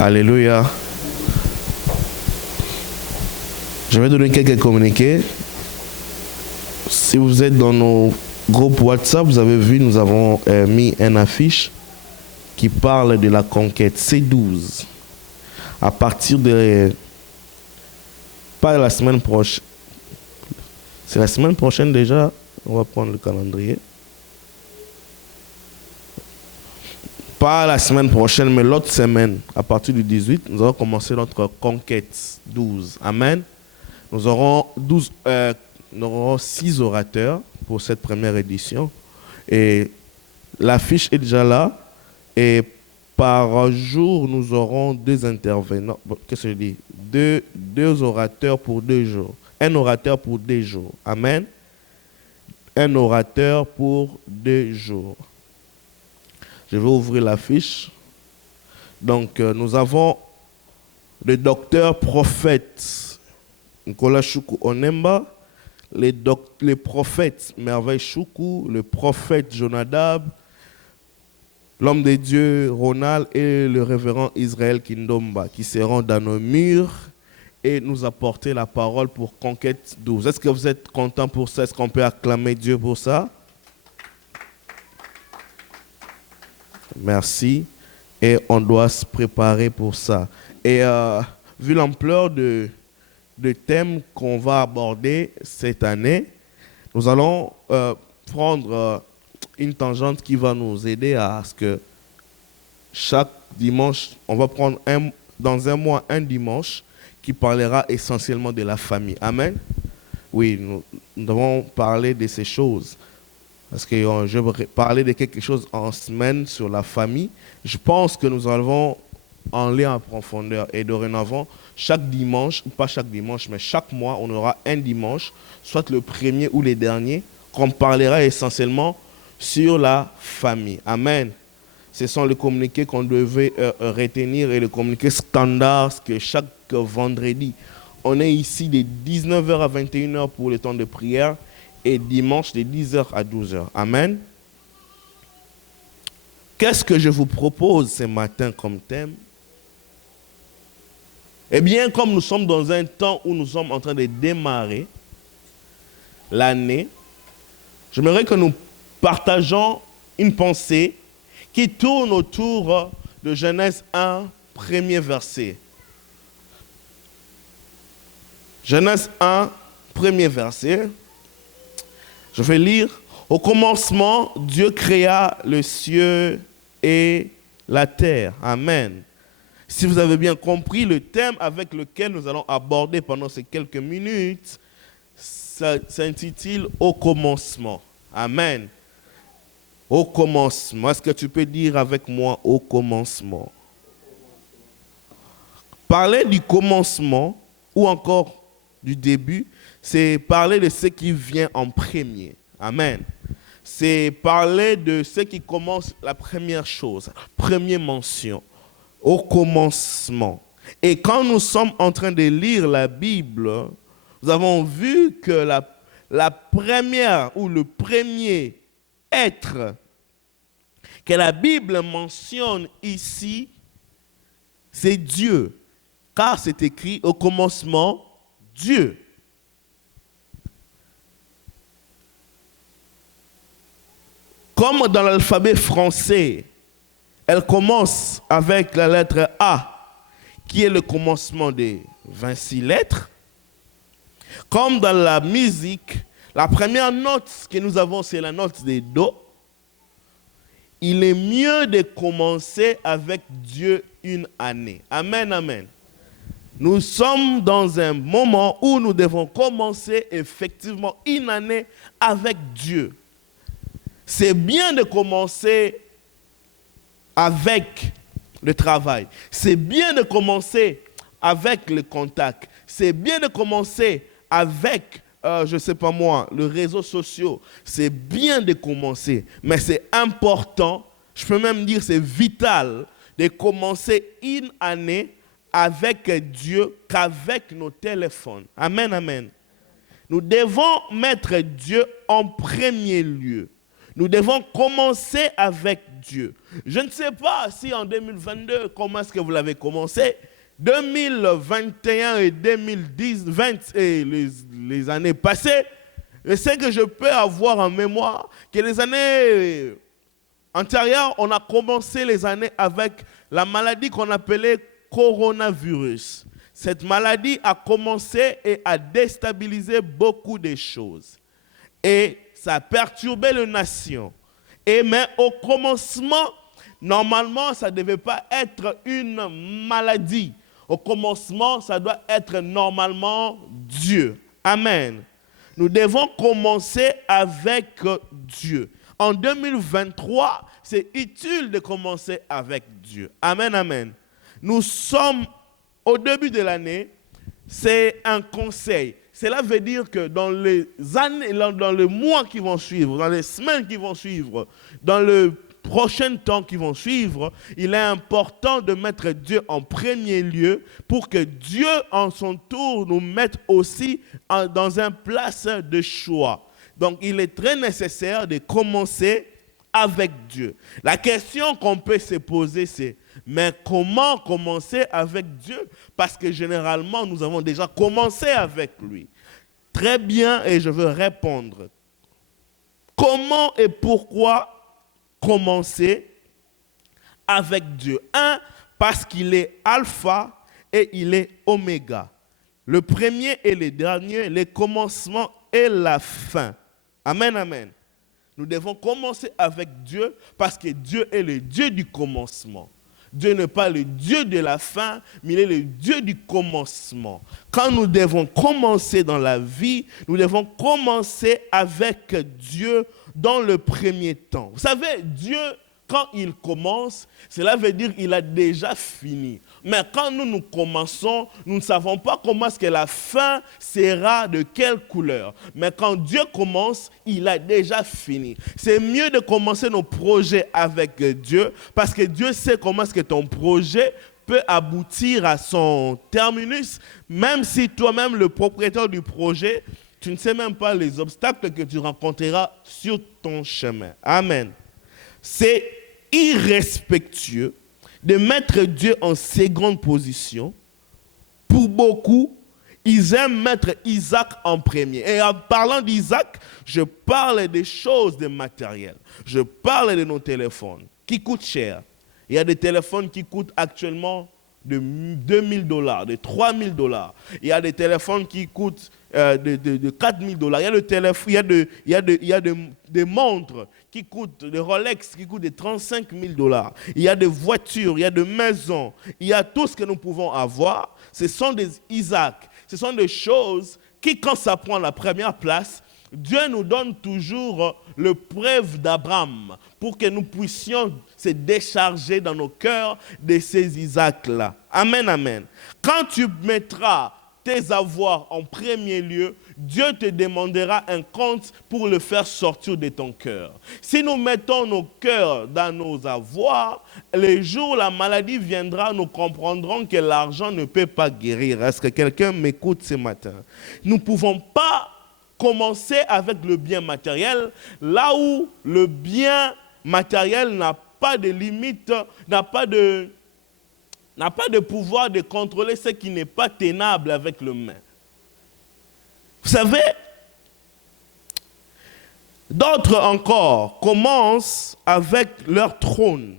Alléluia. Je vais donner quelques communiqués. Si vous êtes dans nos groupes WhatsApp, vous avez vu, nous avons mis une affiche qui parle de la conquête C12. À partir de... Pas la semaine prochaine. C'est la semaine prochaine déjà. On va prendre le calendrier. Pas la semaine prochaine, mais l'autre semaine, à partir du 18, nous allons commencer notre conquête 12. Amen. Nous aurons 6 orateurs pour cette première édition. Et l'affiche est déjà là. Et par jour, nous aurons 2 intervenants. Qu'est-ce que je dis? Deux orateurs pour 2 jours. Un orateur pour 2 jours. Amen. Un orateur pour 2 jours. Je vais ouvrir l'affiche. Donc, nous avons le docteur prophète Nicolas Choukou Onemba, les prophètes Merveille Choukou, le prophète Jonadab, l'homme de Dieu Ronald et le révérend Israël Kindomba qui seront dans nos murs et nous apporter la parole pour Conquête 12. Est-ce que vous êtes contents pour ça? Est-ce qu'on peut acclamer Dieu pour ça? Merci. Et on doit se préparer pour ça. Et vu l'ampleur de thèmes qu'on va aborder cette année, nous allons prendre une tangente qui va nous aider à ce que chaque dimanche, on va prendre dans un mois un dimanche qui parlera essentiellement de la famille. Amen. Oui, nous devons parler de ces choses. Parce que je vais parler de quelque chose en semaine sur la famille. Je pense que nous allons en lire en profondeur. Et dorénavant, chaque dimanche, ou pas chaque dimanche, mais chaque mois, on aura un dimanche, soit le premier ou le dernier, qu'on parlera essentiellement sur la famille. Amen. Ce sont les communiqués qu'on devait retenir et les communiqués standards que chaque vendredi. On est ici de 19h à 21h pour le temps de prière. Et dimanche de 10h à 12h. Amen. Qu'est-ce que je vous propose ce matin comme thème? Eh bien, comme nous sommes dans un temps où nous sommes en train de démarrer l'année, j'aimerais que nous partageons une pensée qui tourne autour de Genèse 1, premier verset. Genèse 1, premier verset. Je vais lire. Au commencement, Dieu créa le ciel et la terre. Amen. Si vous avez bien compris, le thème avec lequel nous allons aborder pendant ces quelques minutes s'intitule « Au commencement ». Amen. Au commencement. Est-ce que tu peux dire avec moi « Au commencement ». Parler du commencement ou encore du début, c'est parler de ce qui vient en premier. Amen. C'est parler de ce qui commence la première chose, première mention, au commencement. Et quand nous sommes en train de lire la Bible, nous avons vu que la première ou le premier être que la Bible mentionne ici, c'est Dieu. Car c'est écrit au commencement, Dieu. Comme dans l'alphabet français, elle commence avec la lettre A, qui est le commencement des 26 lettres. Comme dans la musique, la première note que nous avons, c'est la note de Do. Il est mieux de commencer avec Dieu une année. Amen, amen. Nous sommes dans un moment où nous devons commencer effectivement une année avec Dieu. C'est bien de commencer avec le travail. C'est bien de commencer avec le contact. C'est bien de commencer avec, je ne sais pas moi, les réseaux sociaux. C'est bien de commencer. Mais c'est important, je peux même dire c'est vital, de commencer une année avec Dieu qu'avec nos téléphones. Amen, amen. Nous devons mettre Dieu en premier lieu. Nous devons commencer avec Dieu. Je ne sais pas si en 2022, comment est-ce que vous l'avez commencé. 2021 et 2020 et les années passées, je sais que je peux avoir en mémoire que les années antérieures, on a commencé les années avec la maladie qu'on appelait coronavirus. Cette maladie a commencé et a déstabilisé beaucoup de choses. Et ça a perturbé les nations. Mais au commencement, normalement, ça ne devait pas être une maladie. Au commencement, ça doit être normalement Dieu. Amen. Nous devons commencer avec Dieu. En 2023, c'est utile de commencer avec Dieu. Amen, amen. Nous sommes au début de l'année, c'est un conseil. Cela veut dire que dans les années, dans les mois qui vont suivre, dans les semaines qui vont suivre, dans le prochain temps qui vont suivre, il est important de mettre Dieu en premier lieu pour que Dieu, en son tour, nous mette aussi dans une place de choix. Donc, il est très nécessaire de commencer avec Dieu. La question qu'on peut se poser, c'est mais comment commencer avec Dieu? Parce que généralement, nous avons déjà commencé avec lui. Très bien, et je veux répondre. Comment et pourquoi commencer avec Dieu? Parce qu'il est alpha et il est oméga. Le premier et le dernier, le commencement et la fin. Amen, amen. Nous devons commencer avec Dieu parce que Dieu est le Dieu du commencement. Dieu n'est pas le Dieu de la fin, mais il est le Dieu du commencement. Quand nous devons commencer dans la vie, nous devons commencer avec Dieu dans le premier temps. Vous savez, Dieu, quand il commence, cela veut dire qu'il a déjà fini. Mais quand nous commençons, nous ne savons pas comment est-ce que la fin sera, de quelle couleur. Mais quand Dieu commence, il a déjà fini. C'est mieux de commencer nos projets avec Dieu parce que Dieu sait comment est-ce que ton projet peut aboutir à son terminus, même si toi-même, le propriétaire du projet, tu ne sais même pas les obstacles que tu rencontreras sur ton chemin. Amen. C'est irrespectueux de mettre Dieu en seconde position. Pour beaucoup, ils aiment mettre Isaac en premier. Et en parlant d'Isaac, je parle des choses de matériel. Je parle de nos téléphones qui coûtent cher. Il y a des téléphones qui coûtent actuellement de $2 000, de $3 000. Il y a des téléphones qui coûtent de $4 000. Il y a des montres qui coûtent, des Rolex qui coûtent de $35 000. Il y a des voitures, il y a des maisons, il y a tout ce que nous pouvons avoir. Ce sont des Isaac. Ce sont des choses qui, quand ça prend la première place, Dieu nous donne toujours le preuve d'Abraham pour que nous puissions se décharger dans nos cœurs de ces Isaacs-là. Amen, amen. Quand tu mettras tes avoirs en premier lieu, Dieu te demandera un compte pour le faire sortir de ton cœur. Si nous mettons nos cœurs dans nos avoirs, les jours où la maladie viendra, nous comprendrons que l'argent ne peut pas guérir. Est-ce que quelqu'un m'écoute ce matin? Nous ne pouvons pas commencer avec le bien matériel, là où le bien matériel n'a pas de limite, n'a pas de pouvoir de contrôler ce qui n'est pas tenable avec le main. Vous savez, d'autres encore commencent avec leur trône.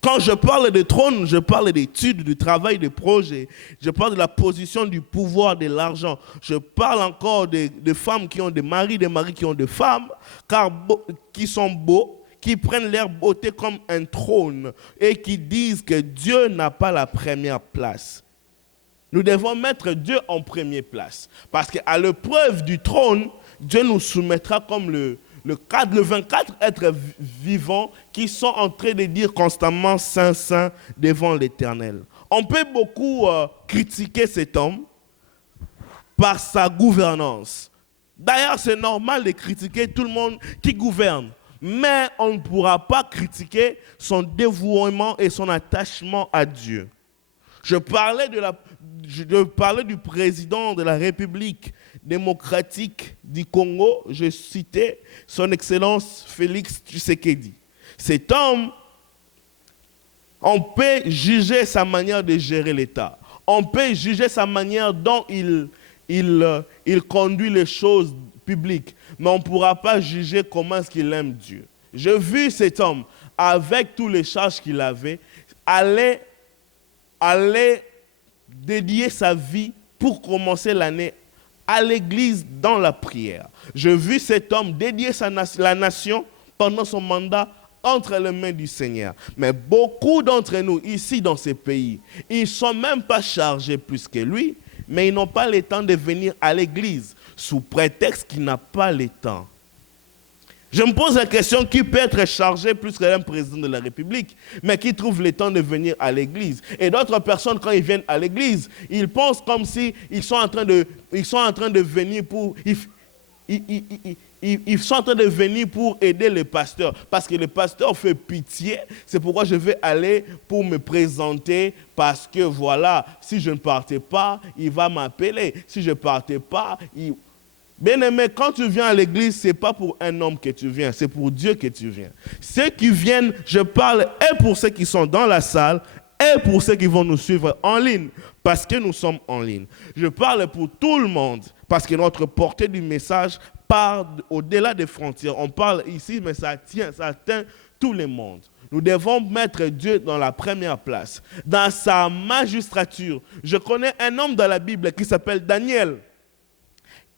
Quand je parle de trône, je parle d'études, du travail, des projets. Je parle de la position du pouvoir, de l'argent. Je parle encore de femmes qui ont des maris qui ont des femmes, qui sont beaux, qui prennent leur beauté comme un trône et qui disent que Dieu n'a pas la première place. Nous devons mettre Dieu en première place. Parce qu'à l'épreuve du trône, Dieu nous soumettra comme le 24 êtres vivants qui sont en train de dire constamment Saint, Saint devant l'Éternel. On peut beaucoup critiquer cet homme par sa gouvernance. D'ailleurs, c'est normal de critiquer tout le monde qui gouverne. Mais on ne pourra pas critiquer son dévouement et son attachement à Dieu. Je parlais du président de la République démocratique du Congo, je citais son Excellence Félix Tshisekedi. Cet homme, on peut juger sa manière de gérer l'État. On peut juger sa manière dont il conduit les choses publiques. Mais on ne pourra pas juger comment est-ce qu'il aime Dieu. J'ai vu cet homme, avec tous les charges qu'il avait, aller dédier sa vie pour commencer l'année à l'église dans la prière. J'ai vu cet homme dédier la nation pendant son mandat entre les mains du Seigneur. Mais beaucoup d'entre nous, ici dans ces pays, ils ne sont même pas chargés plus que lui, mais ils n'ont pas le temps de venir à l'église, sous prétexte qu'il n'a pas le temps. Je me pose la question, qui peut être chargé plus qu'un président de la République, mais qui trouve le temps de venir à l'église? Et d'autres personnes, quand ils viennent à l'église, ils pensent comme si ils sont en train de venir pour... Ils sont en train de venir pour aider le pasteur, parce que le pasteur fait pitié. C'est pourquoi je vais aller pour me présenter, parce que voilà, si je ne partais pas, il va m'appeler. Si je ne partais pas, Bien-aimé, quand tu viens à l'église, ce n'est pas pour un homme que tu viens, c'est pour Dieu que tu viens. Ceux qui viennent, je parle et pour ceux qui sont dans la salle, et pour ceux qui vont nous suivre en ligne, parce que nous sommes en ligne. Je parle pour tout le monde, parce que notre portée du message part au-delà des frontières. On parle ici, mais ça atteint tout le monde. Nous devons mettre Dieu dans la première place, dans sa magistrature. Je connais un homme dans la Bible qui s'appelle Daniel,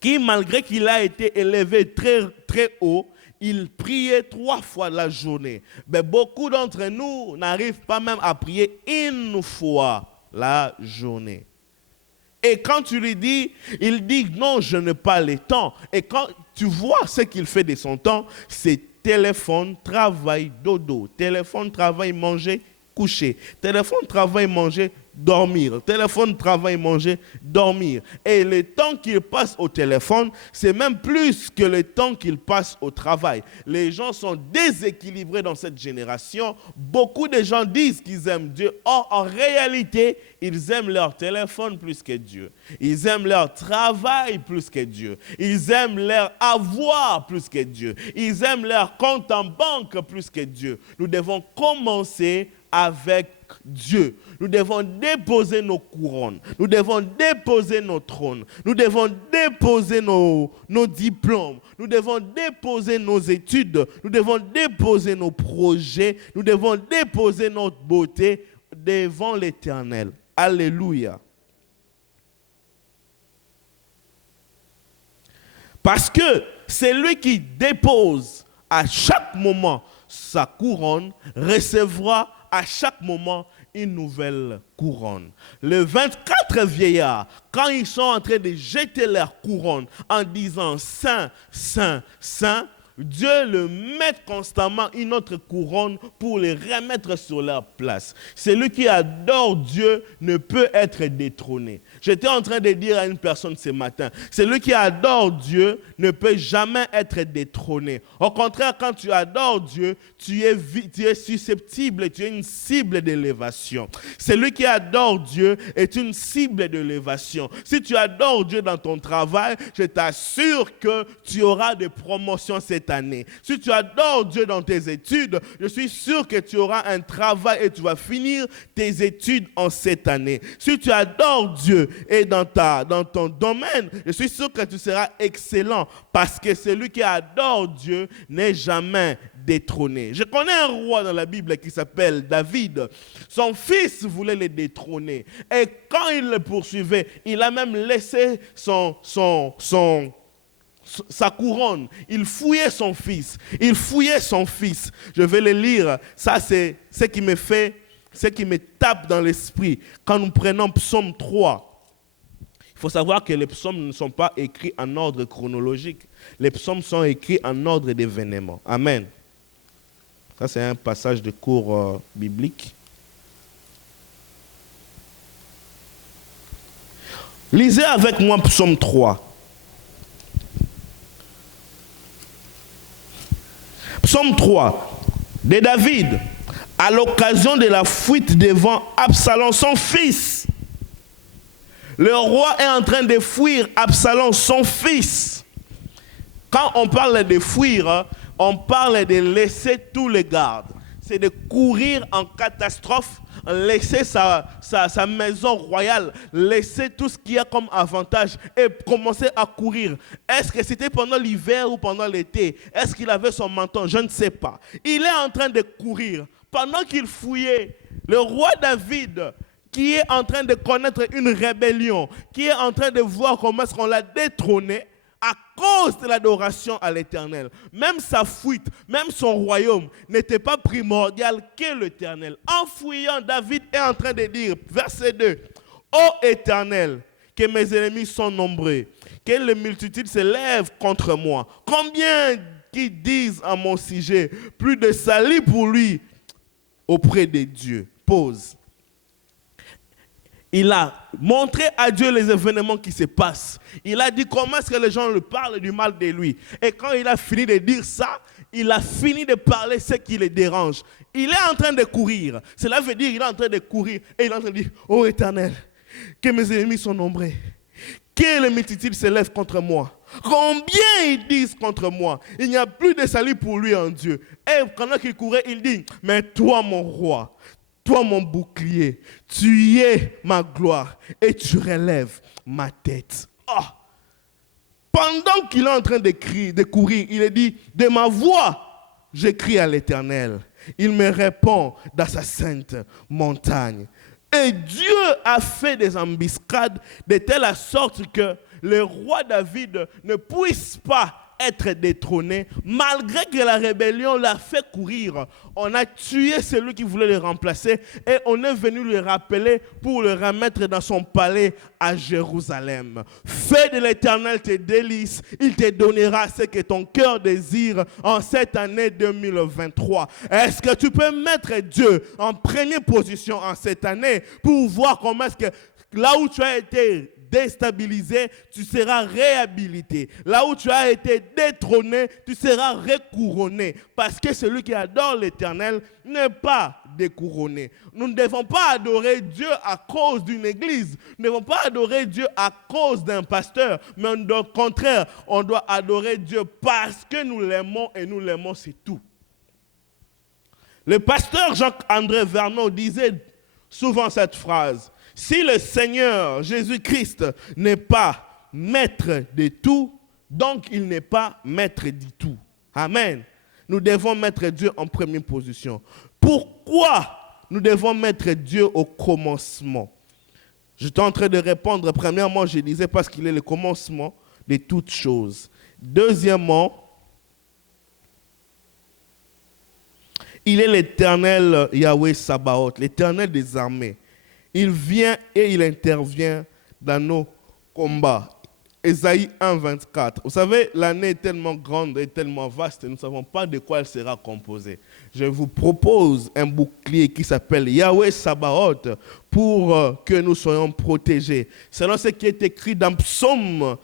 qui, malgré qu'il a été élevé très, très haut, il priait 3 fois la journée. Mais beaucoup d'entre nous n'arrivent pas même à prier une fois la journée. Et quand tu lui dis, il dit non, je n'ai pas le temps. Et quand tu vois ce qu'il fait de son temps, c'est téléphone, travail, dodo. Téléphone, travail, manger, coucher. Téléphone, travail, manger, dormir. Téléphone, travail, manger, dormir. Et le temps qu'il passe au téléphone, c'est même plus que le temps qu'il passe au travail. Les gens sont déséquilibrés dans cette génération. Beaucoup de gens disent qu'ils aiment Dieu. Or, en réalité, ils aiment leur téléphone plus que Dieu. Ils aiment leur travail plus que Dieu. Ils aiment leur avoir plus que Dieu. Ils aiment leur compte en banque plus que Dieu. Nous devons commencer avec Dieu. Nous devons déposer nos couronnes. Nous devons déposer nos trônes. Nous devons déposer nos diplômes. Nous devons déposer nos études. Nous devons déposer nos projets. Nous devons déposer notre beauté devant l'Éternel. Alléluia. Parce que c'est lui qui dépose à chaque moment sa couronne, recevra à chaque moment une nouvelle couronne. Les 24 vieillards, quand ils sont en train de jeter leur couronne en disant Saint, Saint, Saint, Dieu le met constamment une autre couronne pour les remettre sur leur place. Celui qui adore Dieu ne peut être détrôné. J'étais en train de dire à une personne ce matin, celui qui adore Dieu ne peut jamais être détrôné. Au contraire, quand tu adores Dieu, tu es susceptible, tu es une cible d'élévation. Celui qui adore Dieu est une cible d'élévation. Si tu adores Dieu dans ton travail, je t'assure que tu auras des promotions cette année. Si tu adores Dieu dans tes études, je suis sûr que tu auras un travail et tu vas finir tes études en cette année. Si tu adores Dieu et dans ton domaine, je suis sûr que tu seras excellent parce que celui qui adore Dieu n'est jamais détrôné. Je connais un roi dans la Bible qui s'appelle David. Son fils voulait le détrôner. Et quand il le poursuivait, il a même laissé sa couronne. Il fouillait son fils. Il fouillait son fils. Je vais le lire. Ça, c'est ce qui me tape dans l'esprit. Quand nous prenons Psaume 3, il faut savoir que les psaumes ne sont pas écrits en ordre chronologique. Les psaumes sont écrits en ordre d'événements. Amen. Ça, c'est un passage de cours biblique. Lisez avec moi Psaume 3. Psaume 3 de David, à l'occasion de la fuite devant Absalom, son fils. Le roi est en train de fuir Absalom, son fils. Quand on parle de fuir, on parle de laisser tous les gardes. C'est de courir en catastrophe, laisser sa maison royale, laisser tout ce qu'il y a comme avantage et commencer à courir. Est-ce que c'était pendant l'hiver ou pendant l'été? Est-ce qu'il avait son menton? Je ne sais pas. Il est en train de courir. Pendant qu'il fouillait, le roi David, qui est en train de connaître une rébellion, qui est en train de voir comment est-ce qu'on l'a détrôné, à cause de l'adoration à l'Éternel. Même sa fuite, même son royaume n'était pas primordial que l'Éternel. En fouillant, David est en train de dire, verset 2, « Ô Éternel, que mes ennemis sont nombreux, que les multitudes se lèvent contre moi. Combien qui disent à mon sujet, plus de salut pour lui auprès de Dieu. » Pause. Il a montré à Dieu les événements qui se passent. Il a dit comment est-ce que les gens lui parlent du mal de lui. Et quand il a fini de dire ça, il a fini de parler ce qui le dérange. Il est en train de courir. Cela veut dire qu'il est en train de courir. Et il est en train de dire, ô Éternel, que mes ennemis sont nombreux. Que les multitudes se lèvent contre moi. Combien ils disent contre moi. Il n'y a plus de salut pour lui en Dieu. Et pendant qu'il courait, il dit, mais toi mon roi, toi mon bouclier, tu es ma gloire et tu relèves ma tête. Oh. Pendant qu'il est en train de courir, il est dit, de ma voix, je crie à l'Éternel. Il me répond dans sa sainte montagne. Et Dieu a fait des embuscades de telle sorte que le roi David ne puisse pas être détrôné, malgré que la rébellion l'a fait courir. On a tué celui qui voulait le remplacer et on est venu le rappeler pour le remettre dans son palais à Jérusalem. Fais de l'Éternel tes délices, il te donnera ce que ton cœur désire en cette année 2023. Est-ce que tu peux mettre Dieu en première position en cette année pour voir comment est-ce que là où tu as été déstabilisé, tu seras réhabilité. Là où tu as été détrôné, tu seras recouronné. Parce que celui qui adore l'Éternel n'est pas découronné. Nous ne devons pas adorer Dieu à cause d'une église. Nous ne devons pas adorer Dieu à cause d'un pasteur. Mais au contraire, on doit adorer Dieu parce que nous l'aimons et nous l'aimons, c'est tout. Le pasteur Jacques-André Vernon disait souvent cette phrase. Si le Seigneur Jésus-Christ n'est pas maître de tout, donc il n'est pas maître du tout. Amen. Nous devons mettre Dieu en première position. Pourquoi nous devons mettre Dieu au commencement? J'étais en train de répondre. Premièrement, je disais parce qu'il est le commencement de toutes choses. Deuxièmement, il est l'Éternel Yahweh Sabaoth, l'Éternel des armées. Il vient et il intervient dans nos combats. Ésaïe 1, 24. Vous savez, l'année est tellement grande et tellement vaste, nous ne savons pas de quoi elle sera composée. Je vous propose un bouclier qui s'appelle Yahweh Sabaoth pour que nous soyons protégés. Selon ce qui est écrit dans Psaume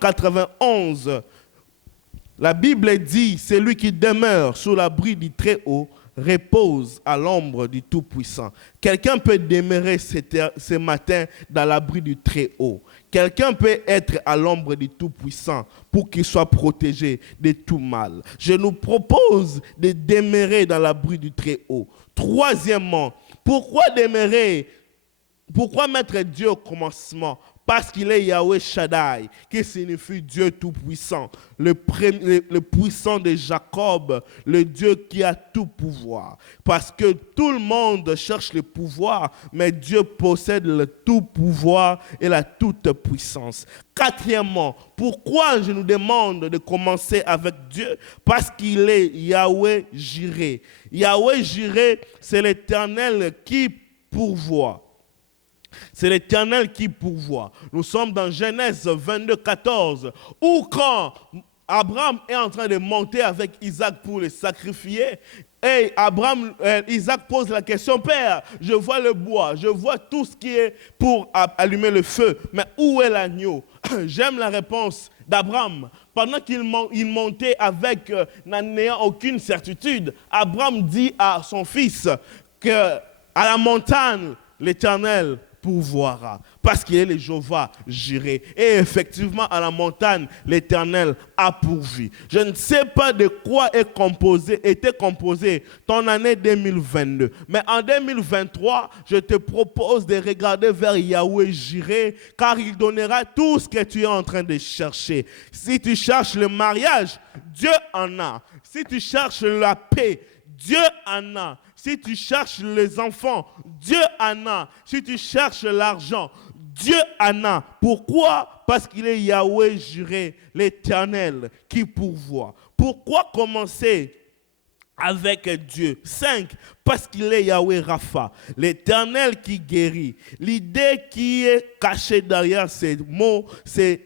91, la Bible dit, celui qui demeure sous l'abri du Très-Haut repose à l'ombre du Tout-Puissant. Quelqu'un peut demeurer ce matin dans l'abri du Très-Haut. Quelqu'un peut être à l'ombre du Tout-Puissant pour qu'il soit protégé de tout mal. Je nous propose de demeurer dans l'abri du Très-Haut. Troisièmement, pourquoi demeurer? Pourquoi mettre Dieu au commencement? Parce qu'il est Yahweh Shaddai, qui signifie Dieu Tout-Puissant, le puissant de Jacob, le Dieu qui a tout pouvoir. Parce que tout le monde cherche le pouvoir, mais Dieu possède le tout pouvoir et la toute puissance. Quatrièmement, pourquoi je nous demande de commencer avec Dieu? Parce qu'il est Yahweh Jireh. Yahweh Jireh, c'est l'Éternel qui pourvoit. C'est l'Éternel qui pourvoit. Nous sommes dans Genèse 22, 14, où quand Abraham est en train de monter avec Isaac pour le sacrifier, et Isaac pose la question, Père, je vois le bois, je vois tout ce qui est pour allumer le feu, mais où est l'agneau? J'aime la réponse d'Abraham. Pendant qu'il montait avec, n'ayant aucune certitude, Abraham dit à son fils qu'à la montagne, l'Éternel pourvoira. Parce qu'il est le Jéhovah Jireh. Et effectivement, à la montagne, l'Éternel a pourvu. Je ne sais pas de quoi était composée ton année 2022. Mais en 2023, je te propose de regarder vers Yahweh Jireh, car il donnera tout ce que tu es en train de chercher. Si tu cherches le mariage, Dieu en a. Si tu cherches la paix, Dieu en a. Si tu cherches les enfants, Dieu en a. Si tu cherches l'argent, Dieu en a. Pourquoi? Parce qu'il est Yahweh Jireh, l'Éternel qui pourvoit. Pourquoi commencer avec Dieu? 5. Parce qu'il est Yahweh Rapha, l'Éternel qui guérit. L'idée qui est cachée derrière ces mots, c'est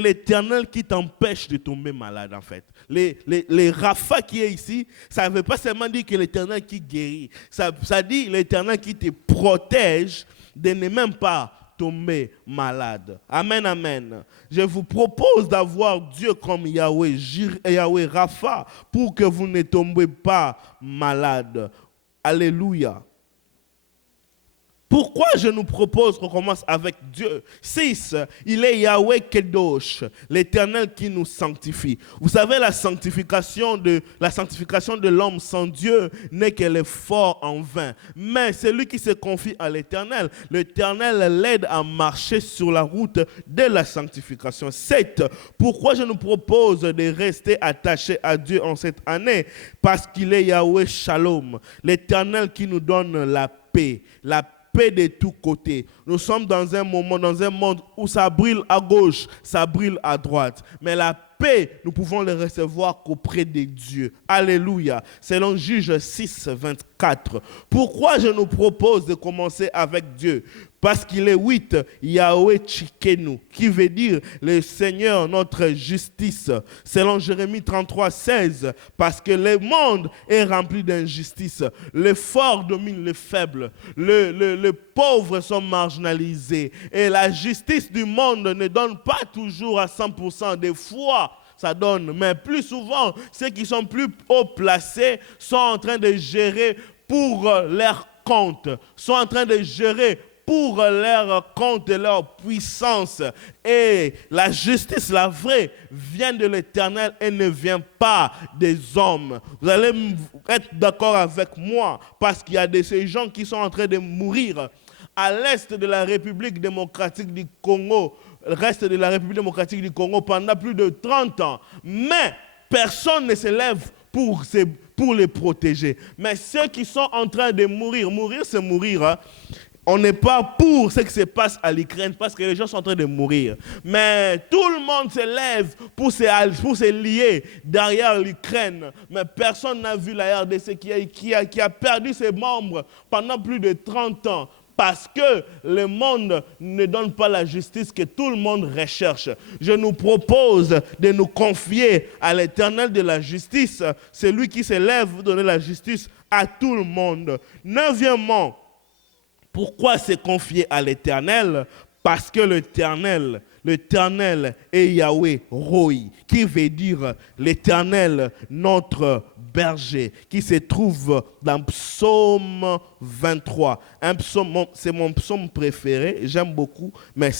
l'Éternel qui t'empêche de tomber malade, en fait. Les Rapha qui est ici, ça ne veut pas seulement dire que l'Éternel qui guérit. Ça dit l'Éternel qui te protège de ne même pas tomber malade. Amen, amen. Je vous propose d'avoir Dieu comme Yahweh Rapha pour que vous ne tombiez pas malade. Alléluia. Pourquoi je nous propose qu'on commence avec Dieu? 6. Il est Yahweh Kedosh, l'Éternel qui nous sanctifie. Vous savez, la sanctification de l'homme sans Dieu n'est que l'effort en vain. Mais celui qui se confie à l'Éternel, l'Éternel l'aide à marcher sur la route de la sanctification. 7. Pourquoi je nous propose de rester attachés à Dieu en cette année? Parce qu'il est Yahweh Shalom, l'Éternel qui nous donne la paix de tous côtés. Nous sommes dans un monde où ça brille à gauche, ça brille à droite. Mais la paix, nous pouvons le recevoir qu'auprès de Dieu. Alléluia. Selon Juge 6, 24. Pourquoi je nous propose de commencer avec Dieu? Parce qu'il est 8, Yahweh Tchikenu, qui veut dire le Seigneur, notre justice. Selon Jérémie 33, 16, parce que le monde est rempli d'injustice. Les forts dominent les faibles. Les pauvres sont marginalisés. Et la justice du monde ne donne pas toujours à 100% des fois. Ça donne, mais plus souvent, ceux qui sont plus haut placés sont en train de gérer pour leur compte, sont en train de gérer pour leur compte et leur puissance. Et la justice, la vraie, vient de l'Éternel et ne vient pas des hommes. Vous allez être d'accord avec moi parce qu'il y a de ces gens qui sont en train de mourir à l'est de la République démocratique du Congo, reste de la République démocratique du Congo pendant plus de 30 ans. Mais personne ne se lève pour les protéger. Mais ceux qui sont en train de mourir c'est mourir, hein. On n'est pas pour ce qui se passe à l'Ukraine parce que les gens sont en train de mourir. Mais tout le monde se lève pour se lier derrière l'Ukraine. Mais personne n'a vu la RDC qui a perdu ses membres pendant plus de 30 ans. Parce que le monde ne donne pas la justice que tout le monde recherche. Je nous propose de nous confier à l'Éternel de la justice, celui qui se lève pour donner la justice à tout le monde. 9e, pourquoi se confier à l'Éternel? Parce que l'Éternel est Yahweh Roi, qui veut dire l'Éternel, notre berger, qui se trouve dans Psaume 23. C'est mon psaume préféré, j'aime beaucoup, mais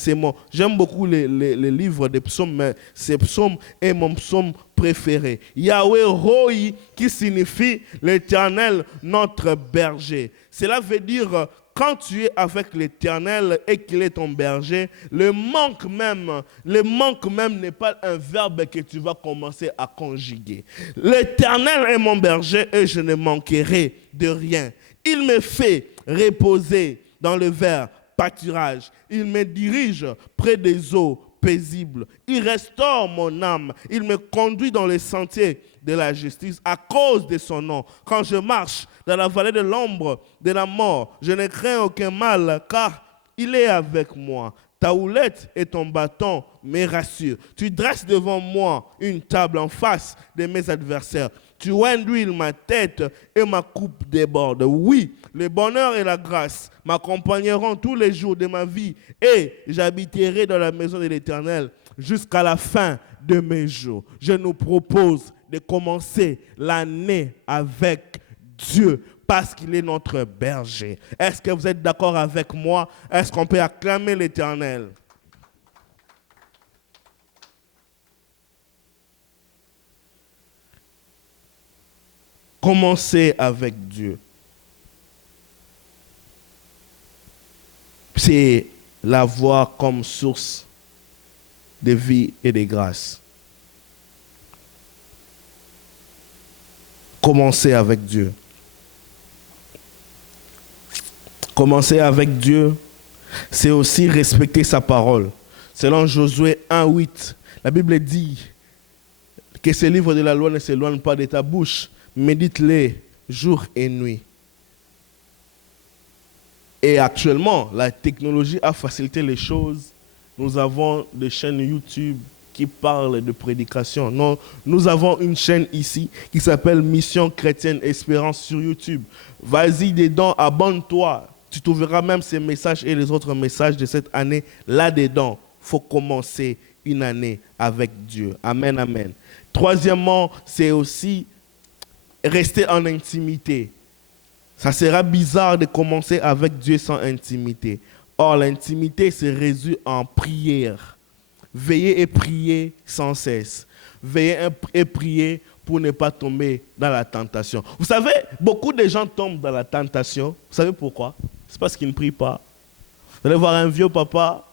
j'aime beaucoup les livres des psaumes, mais ce psaume est mon psaume préféré. Yahweh Roi, qui signifie l'Éternel, notre berger. Cela veut dire quand tu es avec l'Éternel et qu'il est ton berger, le manque même n'est pas un verbe que tu vas commencer à conjuguer. L'Éternel est mon berger et je ne manquerai de rien. Il me fait reposer dans le vert pâturage. Il me dirige près des eaux paisibles. Il restaure mon âme. Il me conduit dans les sentiers de la justice à cause de son nom. Quand je marche dans la vallée de l'ombre de la mort, je ne crains aucun mal, car il est avec moi. Ta houlette et ton bâton me rassurent. Tu dresses devant moi une table en face de mes adversaires. Tu induis ma tête et ma coupe déborde. Oui, le bonheur et la grâce m'accompagneront tous les jours de ma vie et j'habiterai dans la maison de l'Éternel jusqu'à la fin de mes jours. Je nous propose de commencer l'année avec Dieu parce qu'il est notre berger. Est-ce que vous êtes d'accord avec moi? Est-ce qu'on peut acclamer l'Éternel? Commencez avec Dieu. C'est la voir comme source de vie et de grâce. Commencez avec Dieu. Commencer avec Dieu, c'est aussi respecter sa parole. Selon Josué 1:8, la Bible dit que ce livre de la loi ne s'éloigne pas de ta bouche. Médite-les jour et nuit. Et actuellement, la technologie a facilité les choses. Nous avons des chaînes YouTube qui parlent de prédication. Non, nous avons une chaîne ici qui s'appelle Mission Chrétienne Espérance sur YouTube. Vas-y dedans, abonne-toi. Tu trouveras même ces messages et les autres messages de cette année là-dedans. Il faut commencer une année avec Dieu. Amen, amen. Troisièmement, c'est aussi rester en intimité. Ça sera bizarre de commencer avec Dieu sans intimité. Or, l'intimité se résume en prière. Veillez et priez sans cesse. Veillez et priez pour ne pas tomber dans la tentation. Vous savez, beaucoup de gens tombent dans la tentation. Vous savez pourquoi? C'est parce qu'ils ne prient pas. Vous allez voir un vieux papa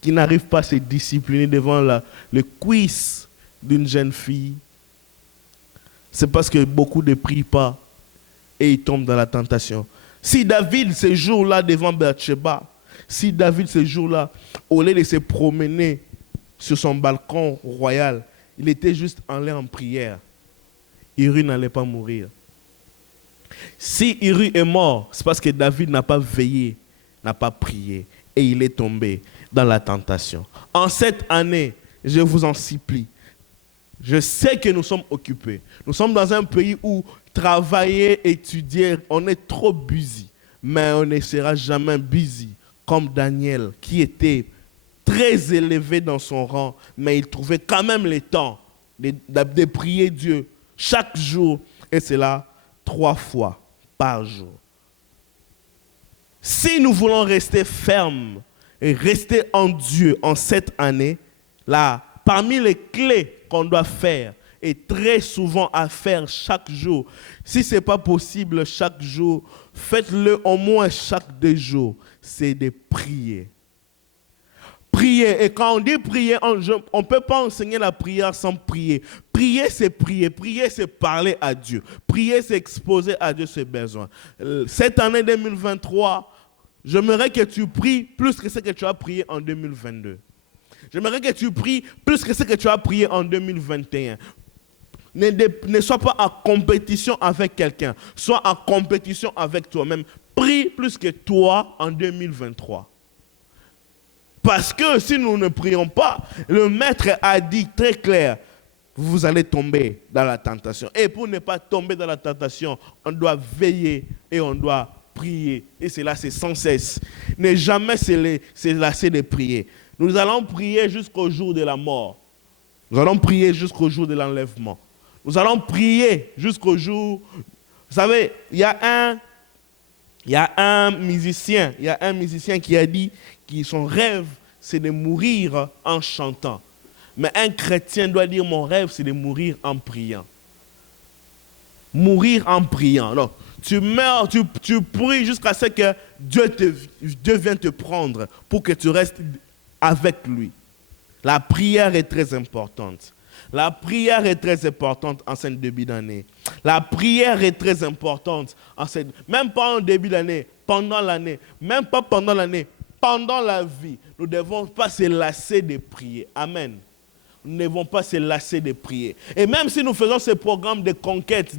qui n'arrive pas à se discipliner devant le cuisse d'une jeune fille. C'est parce que beaucoup ne prient pas et ils tombent dans la tentation. Si David, ce jour-là, devant Bathsheba, si David, ce jour-là, au lieu de se promener sur son balcon royal, il était juste en l'air en prière, Uri n'allait pas mourir. Si Uri est mort, c'est parce que David n'a pas veillé, n'a pas prié, et il est tombé dans la tentation. En cette année, je vous en supplie, je sais que nous sommes occupés. Nous sommes dans un pays où travailler, étudier, on est trop busy. Mais on ne sera jamais busy comme Daniel, qui était très élevé dans son rang, mais il trouvait quand même le temps de prier Dieu chaque jour, et cela 3 fois par jour. Si nous voulons rester fermes et rester en Dieu en cette année, là, parmi les clés qu'on doit faire, et très souvent à faire chaque jour, si ce n'est pas possible chaque jour, faites-le au moins chaque 2 jours, c'est de prier. Prier, et quand on dit prier, on ne peut pas enseigner la prière sans prier. Prier, c'est parler à Dieu. Prier, c'est exposer à Dieu ses besoins. Cette année 2023, j'aimerais que tu pries plus que ce que tu as prié en 2022. J'aimerais que tu pries plus que ce que tu as prié en 2021. Ne sois pas en compétition avec quelqu'un. Sois en compétition avec toi-même. Prie plus que toi en 2023. Parce que si nous ne prions pas, le maître a dit très clair, vous allez tomber dans la tentation. Et pour ne pas tomber dans la tentation, on doit veiller et on doit prier. Et cela, c'est sans cesse. Ne jamais se lasser de prier. Nous allons prier jusqu'au jour de la mort. Nous allons prier jusqu'au jour de l'enlèvement. Nous allons prier jusqu'au jour... Vous savez, il y a un musicien qui a dit que son rêve, c'est de mourir en chantant. Mais un chrétien doit dire, mon rêve, c'est de mourir en priant. Mourir en priant. Non, tu meurs, tu pries jusqu'à ce que Dieu vienne te prendre pour que tu restes avec lui. La prière est très importante. La prière est très importante en ce début d'année. La prière est très importante, même pas en début d'année, pendant l'année, même pas pendant l'année, pendant la vie. Nous ne devons pas se lasser de prier. Amen. Nous ne devons pas se lasser de prier. Et même si nous faisons ce programme de conquête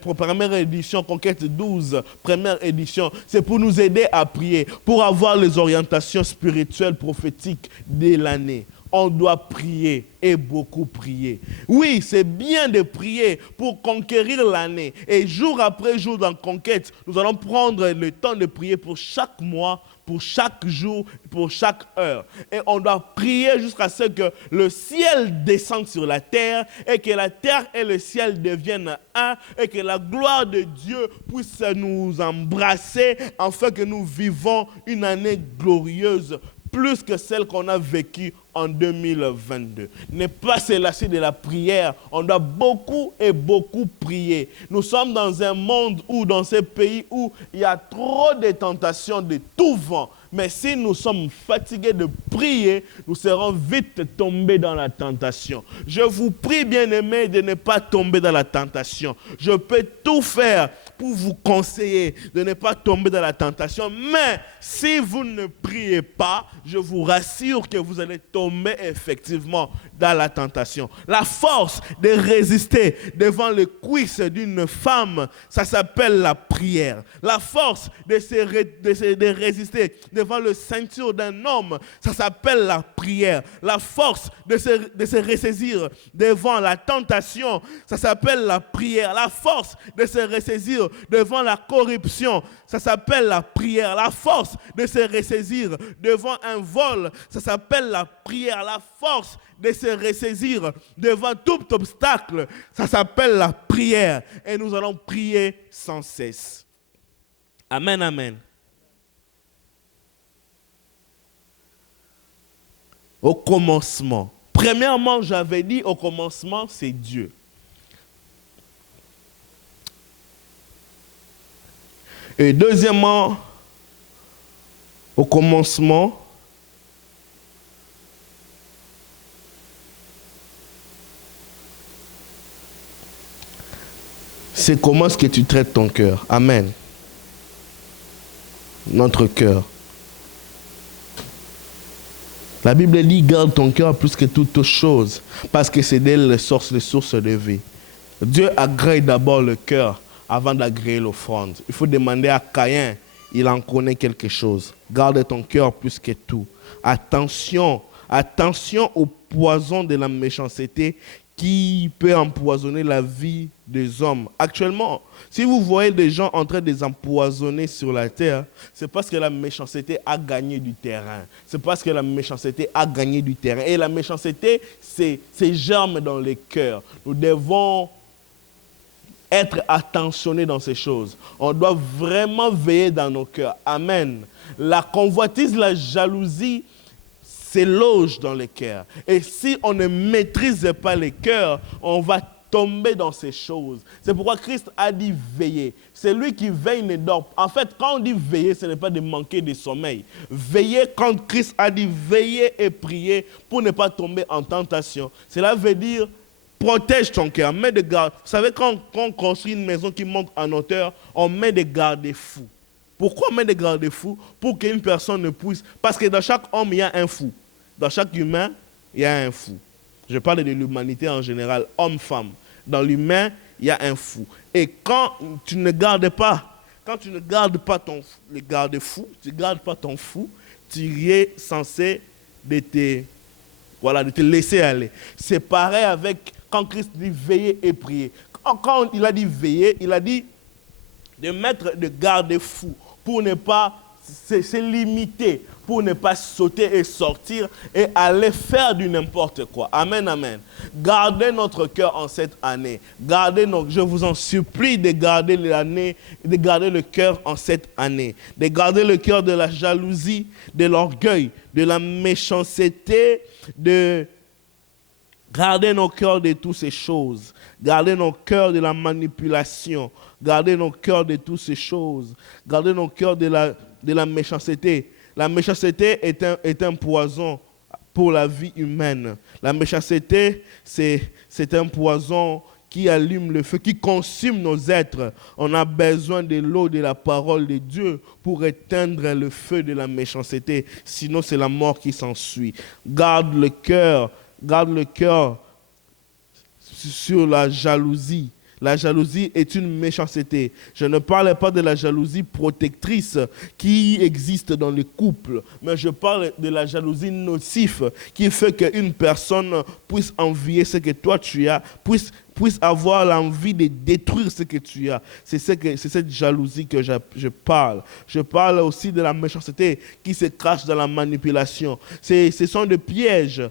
première édition, conquête 12, première édition, c'est pour nous aider à prier, pour avoir les orientations spirituelles, prophétiques de l'année. On doit prier et beaucoup prier. Oui, c'est bien de prier pour conquérir l'année. Et jour après jour dans Conquête, nous allons prendre le temps de prier pour chaque mois, pour chaque jour, pour chaque heure. Et on doit prier jusqu'à ce que le ciel descende sur la terre et que la terre et le ciel deviennent un et que la gloire de Dieu puisse nous embrasser afin que nous vivons une année glorieuse plus que celle qu'on a vécue en 2022. Ne pas se lasser de la prière. On doit beaucoup et beaucoup prier. Nous sommes dans un monde où, dans ces pays où il y a trop de tentations de tout vent. Mais si nous sommes fatigués de prier, nous serons vite tombés dans la tentation. Je vous prie, bien-aimés, de ne pas tomber dans la tentation. Je peux tout faire pour vous conseiller de ne pas tomber dans la tentation. Mais si vous ne priez pas, je vous rassure que vous allez tomber effectivement dans la tentation. La force de résister devant le cuisse d'une femme, ça s'appelle la prière. La force de résister devant le ceinture d'un homme, ça s'appelle la prière. La force de se ressaisir devant la tentation, ça s'appelle la prière. La force de se ressaisir devant la corruption, ça s'appelle la prière. La force de se ressaisir devant un vol, ça s'appelle la prière. La force de se ressaisir devant tout obstacle, ça s'appelle la prière. Et nous allons prier sans cesse. Amen, amen. Au commencement. Premièrement, j'avais dit au commencement, c'est Dieu. Et deuxièmement, au commencement, c'est comment est-ce que tu traites ton cœur. Amen. Notre cœur. La Bible dit, garde ton cœur plus que toute chose, parce que c'est d'elle les sources de vie. Dieu agrée d'abord le cœur avant d'agréer l'offrande. Il faut demander à Caïn, il en connaît quelque chose. Garde ton cœur plus que tout. Attention, attention au poison de la méchanceté qui peut empoisonner la vie des hommes. Actuellement, si vous voyez des gens en train de les empoisonner sur la terre, c'est parce que la méchanceté a gagné du terrain. C'est parce que la méchanceté a gagné du terrain. Et la méchanceté, c'est germe dans les cœurs. Nous devons être attentionnés dans ces choses. On doit vraiment veiller dans nos cœurs. Amen. La convoitise, la jalousie, s'éloge dans les cœurs. Et si on ne maîtrise pas les cœurs, on va tomber dans ces choses. C'est pourquoi Christ a dit veiller. C'est lui qui veille ne dort pas. En fait, quand on dit veiller, ce n'est pas de manquer de sommeil. Veiller, quand Christ a dit veiller et prier pour ne pas tomber en tentation, cela veut dire protège ton cœur, mets des gardes. Vous savez, quand on construit une maison qui monte en hauteur, on met des garde-fous. Pourquoi on met des garde-fous? Pour qu'une personne ne puisse... Parce que dans chaque homme, il y a un fou. Dans chaque humain, il y a un fou. Je parle de l'humanité en général, homme-femme. Dans l'humain, il y a un fou. Et quand tu ne gardes pas, le garde-fou, tu ne gardes pas ton fou, tu es censé de te laisser aller. C'est pareil avec quand Christ dit veiller et prier. Quand il a dit veiller, il a dit de mettre de garde-fous pour ne pas se limiter, pour ne pas sauter et sortir et aller faire du n'importe quoi. Amen, amen. Gardez notre cœur en cette année. Je vous en supplie de garder l'année, de garder le cœur en cette année. De garder le cœur de la jalousie, de l'orgueil, de la méchanceté, de garder nos cœurs de toutes ces choses. Garder nos cœurs de la manipulation. Garder nos cœurs de toutes ces choses. Garder nos cœurs de la méchanceté. La méchanceté est un poison pour la vie humaine. La méchanceté, c'est un poison qui allume le feu, qui consume nos êtres. On a besoin de l'eau, de la parole de Dieu pour éteindre le feu de la méchanceté. Sinon, c'est la mort qui s'ensuit. Garde le cœur sur la jalousie. La jalousie est une méchanceté. Je ne parle pas de la jalousie protectrice qui existe dans les couples, mais je parle de la jalousie nocive qui fait qu'une personne puisse envier ce que toi tu as, puisse avoir l'envie de détruire ce que tu as. C'est cette jalousie que je parle. Je parle aussi de la méchanceté qui se cache dans la manipulation. Ce sont des pièges.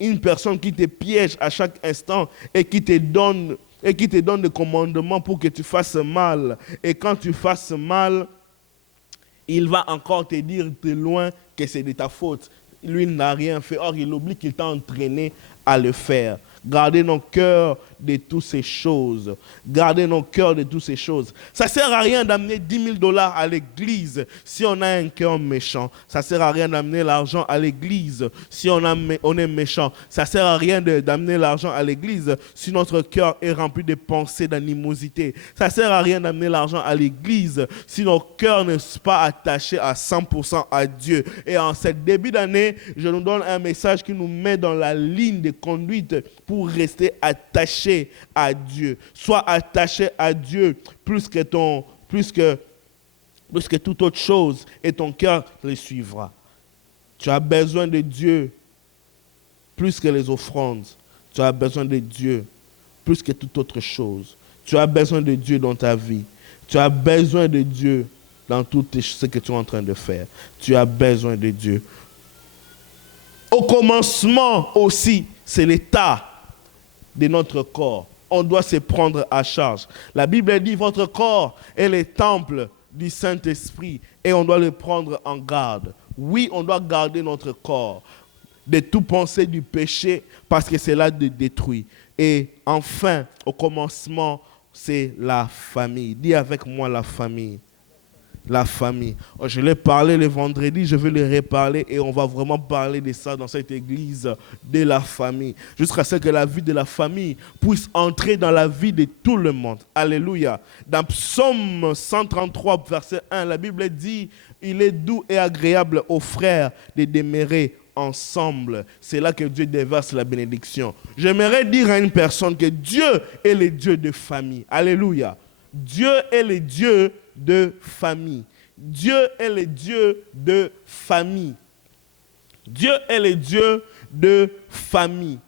Une personne qui te piège à chaque instant et qui te donne des commandements pour que tu fasses mal. Et quand tu fasses mal, il va encore te dire de loin que c'est de ta faute. Lui n'a rien fait. Or, il oublie qu'il t'a entraîné à le faire. Gardez nos cœurs de toutes ces choses. Gardez nos cœurs de toutes ces choses. Ça ne sert à rien d'amener 10 000 $ à l'église si on a un cœur méchant. Ça ne sert à rien d'amener l'argent à l'église si on est méchant. Ça ne sert à rien d'amener l'argent à l'église si notre cœur est rempli de pensées d'animosité. Ça ne sert à rien d'amener l'argent à l'église si nos cœurs ne sont pas attachés à 100% à Dieu. Et en ce début d'année, je nous donne un message qui nous met dans la ligne de conduite pour rester attaché à Dieu. Sois attaché à Dieu plus que toute autre chose et ton cœur le suivra. Tu as besoin de Dieu plus que les offrandes. Tu as besoin de Dieu plus que toute autre chose. Tu as besoin de Dieu dans ta vie. Tu as besoin de Dieu dans tout ce que tu es en train de faire. Tu as besoin de Dieu. Au commencement aussi, c'est l'état de notre corps. On doit se prendre à charge. La Bible dit, votre corps est le temple du Saint-Esprit et on doit le prendre en garde. Oui, on doit garder notre corps de tout penser du péché parce que c'est là de détruire. Et enfin, au commencement, c'est la famille. Dis avec moi la famille. La famille. Je l'ai parlé le vendredi, je vais le reparler et on va vraiment parler de ça dans cette église, de la famille. Jusqu'à ce que la vie de la famille puisse entrer dans la vie de tout le monde. Alléluia. Dans Psaume 133, verset 1, la Bible dit « Il est doux et agréable aux frères de demeurer ensemble. » C'est là que Dieu déverse la bénédiction. J'aimerais dire à une personne que Dieu est le Dieu de famille. Alléluia. Dieu est le Dieu de famille. Dieu est le Dieu de famille. Dieu est le Dieu de famille.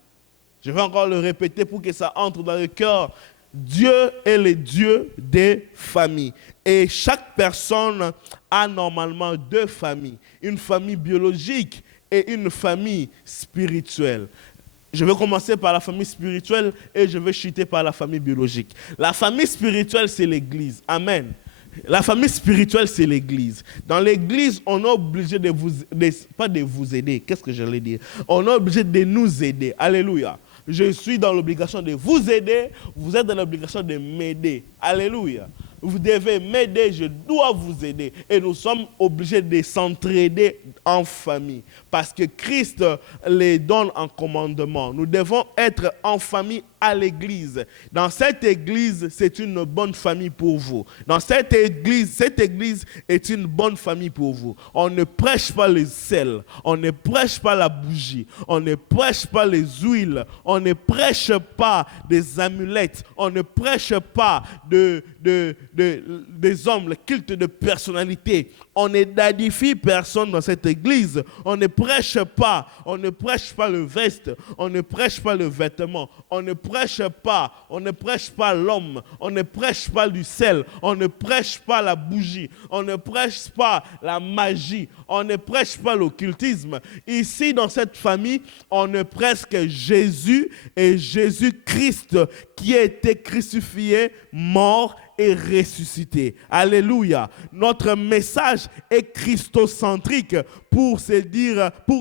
Je vais encore le répéter pour que ça entre dans le cœur. Dieu est le Dieu des familles. Et chaque personne a normalement deux familles. Une famille biologique et une famille spirituelle. Je vais commencer par la famille spirituelle et je vais chuter par la famille biologique. La famille spirituelle, c'est l'Église. Amen. La famille spirituelle, c'est l'Église. Dans l'Église, on est obligé pas de vous aider. Qu'est-ce que j'allais dire? On est obligé de nous aider. Alléluia. Je suis dans l'obligation de vous aider. Vous êtes dans l'obligation de m'aider. Alléluia. Vous devez m'aider, je dois vous aider. Et nous sommes obligés de s'entraider en famille. Parce que Christ les donne en commandement. Nous devons être en famille à l'église. Dans cette église, c'est une bonne famille pour vous. Dans cette église est une bonne famille pour vous. On ne prêche pas les sels. On ne prêche pas la bougie. On ne prêche pas les huiles. On ne prêche pas des amulettes. On ne prêche pas des hommes, le culte de personnalité. On ne dadifie personne dans cette église. On ne prêche pas le veste. On ne prêche pas le vêtement. On ne prêche pas l'homme. On ne prêche pas du sel. On ne prêche pas la bougie. On ne prêche pas la magie. On ne prêche pas l'occultisme. Ici, dans cette famille, on ne prêche que Jésus et Jésus-Christ qui a été crucifié, mort et ressuscité. Alléluia. Notre message est christocentrique pour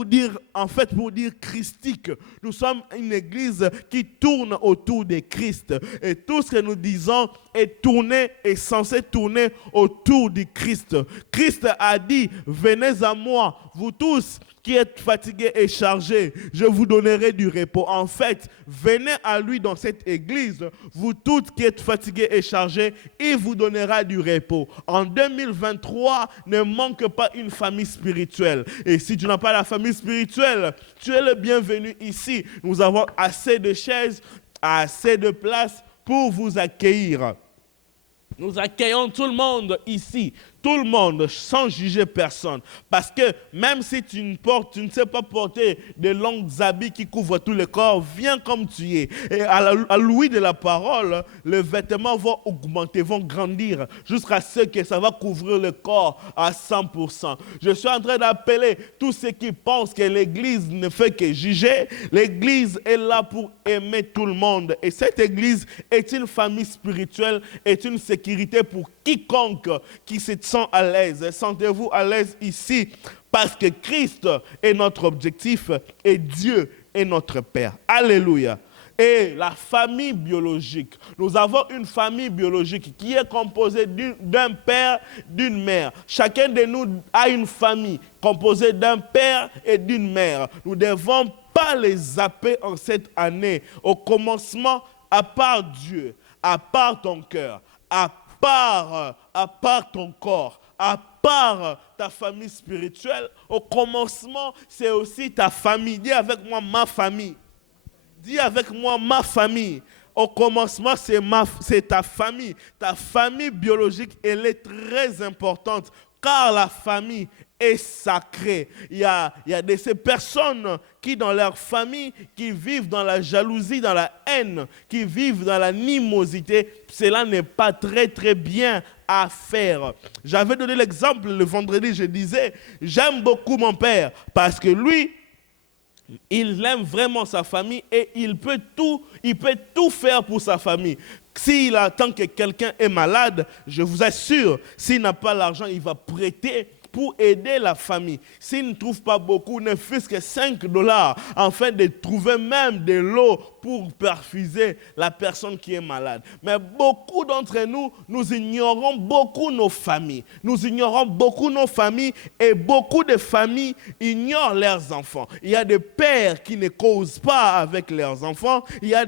dire christique. Nous sommes une église qui tourne autour de Christ. Et tout ce que nous disons est censé tourner autour du Christ. Christ a dit, venez à moi, vous tous qui êtes fatigués et chargés, je vous donnerai du repos. En fait, venez à lui dans cette église, vous tous qui êtes fatigués et chargés, il vous donnera du repos. En 2023, ne manque pas une famille spirituelle. Et si tu n'as pas la famille spirituelle, tu es le bienvenu ici. Nous avons assez de chaises, assez de place pour vous accueillir. Nous accueillons tout le monde ici, tout le monde, sans juger personne. Parce que même si tu ne sais pas porter de longs habits qui couvrent tout le corps, viens comme tu es. Et à l'ouïe de la parole, les vêtements vont augmenter, vont grandir, jusqu'à ce que ça va couvrir le corps à 100%. Je suis en train d'appeler tous ceux qui pensent que l'Église ne fait que juger. L'Église est là pour aimer tout le monde. Et cette Église est une famille spirituelle, est une sécurité pour quiconque qui se sent à l'aise. Sentez-vous à l'aise ici parce que Christ est notre objectif et Dieu est notre Père. Alléluia. Et la famille biologique. Nous avons une famille biologique qui est composée d'un père, d'une mère. Chacun de nous a une famille composée d'un père et d'une mère. Nous ne devons pas les zapper en cette année. Au commencement, à part Dieu, à part ton cœur, à part ton corps, à part ta famille spirituelle, au commencement, c'est aussi ta famille. Dis avec moi, ma famille. Dis avec moi, ma famille. Au commencement, c'est ta famille. Ta famille biologique, elle est très importante, car la famille est sacrée. Il y a de ces personnes qui, dans leur famille, qui vivent dans la jalousie, dans la haine, qui vivent dans l'animosité. Cela n'est pas très, très bien à faire. J'avais donné l'exemple le vendredi, je disais, j'aime beaucoup mon père parce que lui, il aime vraiment sa famille et il peut tout faire pour sa famille. S'il attend que quelqu'un est malade, je vous assure, s'il n'a pas l'argent, il va prêter pour aider la famille. S'il ne trouve pas beaucoup, ne fût-ce que $5, afin de trouver même de l'eau pour perfuser la personne qui est malade. Mais beaucoup d'entre nous, nous ignorons beaucoup nos familles. Nous ignorons beaucoup nos familles et beaucoup de familles ignorent leurs enfants. Il y a des pères qui ne causent pas avec leurs enfants. Il y a